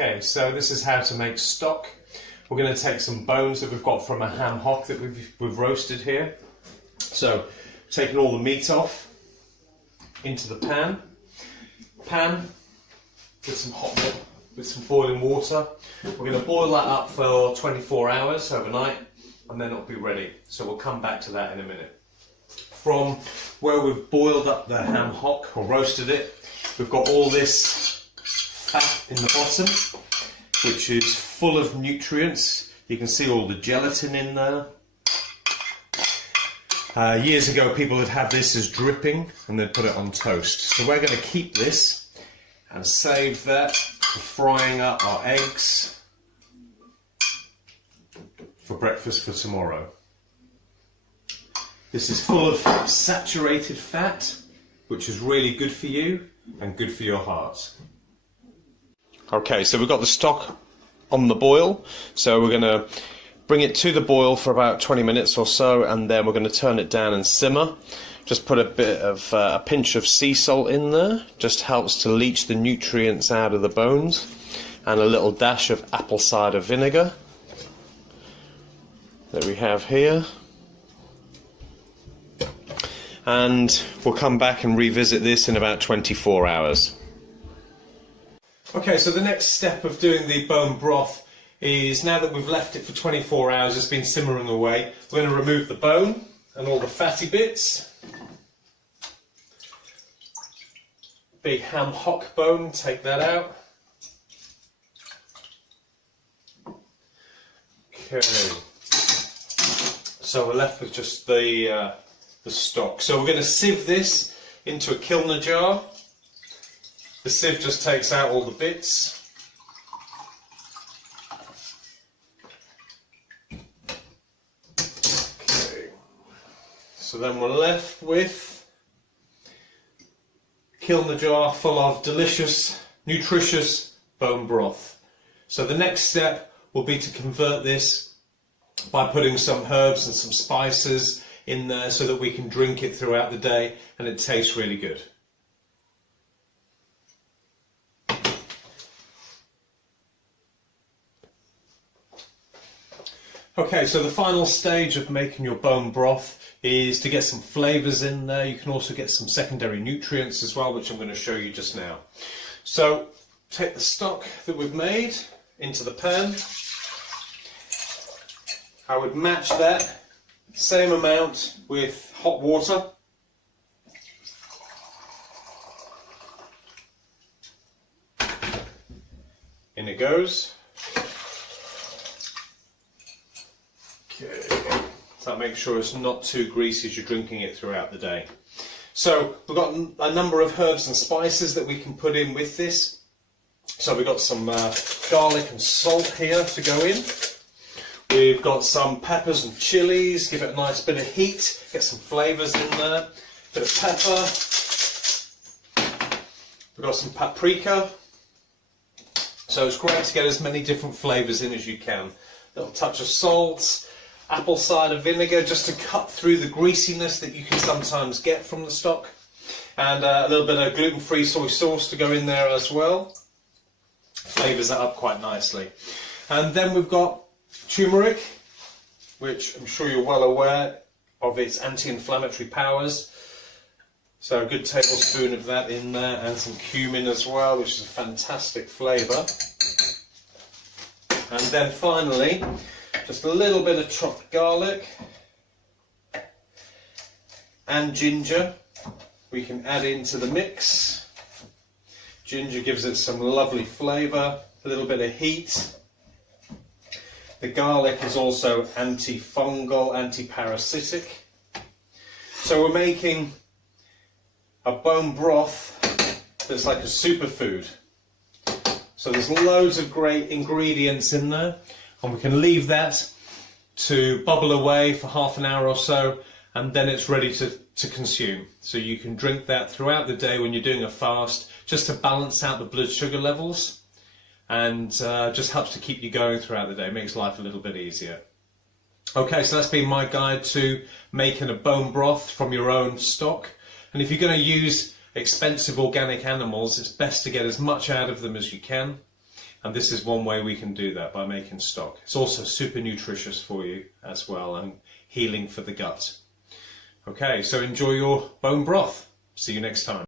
Okay, so this is how to make stock. We're going to take some bones that we've got from a ham hock that we've roasted here. So, taking all the meat off into the pan with some hot water, with some boiling water. We're going to boil that up for 24 hours overnight, and then it'll be ready. So we'll come back to that in a minute. From where we've boiled up the ham hock or roasted it, we've got all this fat in the bottom, which is full of nutrients. You can see all the gelatin in there. Years ago, people would have this as dripping and they'd put it on toast. So we're going to keep this and save that for frying up our eggs for breakfast for tomorrow. This is full of saturated fat, which is really good for you and good for your heart. Okay, so we've got the stock on the boil, so we're going to bring it to the boil for about 20 minutes or so, and then we're going to turn it down and simmer. Just put a bit of a pinch of sea salt in there, just helps to leach the nutrients out of the bones, and a little dash of apple cider vinegar that we have here. And we'll come back and revisit this in about 24 hours. Okay, so the next step of doing the bone broth is, now that we've left it for 24 hours, it's been simmering away, we're going to remove the bone and all the fatty bits. Big ham hock bone, take that out. Okay, so we're left with just the stock. So we're going to sieve this into a kilner jar. The sieve just takes out all the bits. Okay. So then we're left with a kilner jar full of delicious, nutritious bone broth. So the next step will be to convert this by putting some herbs and some spices in there so that we can drink it throughout the day and it tastes really good. Okay, so the final stage of making your bone broth is to get some flavours in there. You can also get some secondary nutrients as well, which I'm going to show you just now. So take the stock that we've made into the pan. I would match that same amount with hot water. In it goes. Okay. So that makes sure it's not too greasy as you're drinking it throughout the day. So we've got a number of herbs and spices that we can put in with this. So we've got some garlic and salt here to go in. We've got some peppers and chilies, give it a nice bit of heat, get some flavours in there. Bit of pepper. We've got some paprika. So it's great to get as many different flavours in as you can. A little touch of salt, apple cider vinegar just to cut through the greasiness that you can sometimes get from the stock. And a little bit of gluten-free soy sauce to go in there as well. Flavours that up quite nicely. And then we've got turmeric, which I'm sure you're well aware of its anti-inflammatory powers. So a good tablespoon of that in there, and some cumin as well, which is a fantastic flavour. And then finally, just a little bit of chopped garlic and ginger we can add into the mix. Ginger gives it some lovely flavour, a little bit of heat. The garlic is also antifungal, anti-parasitic. So we're making a bone broth that's like a superfood. So there's loads of great ingredients in there, and we can leave that to bubble away for half an hour or so, and then it's ready to consume. So you can drink that throughout the day when you're doing a fast, just to balance out the blood sugar levels. And just helps to keep you going throughout the day, makes life a little bit easier. Okay, so that's been my guide to making a bone broth from your own stock. And if you're going to use expensive organic animals, it's best to get as much out of them as you can. And this is one way we can do that, by making stock. It's also super nutritious for you as well, and healing for the gut. Okay, so enjoy your bone broth. See you next time.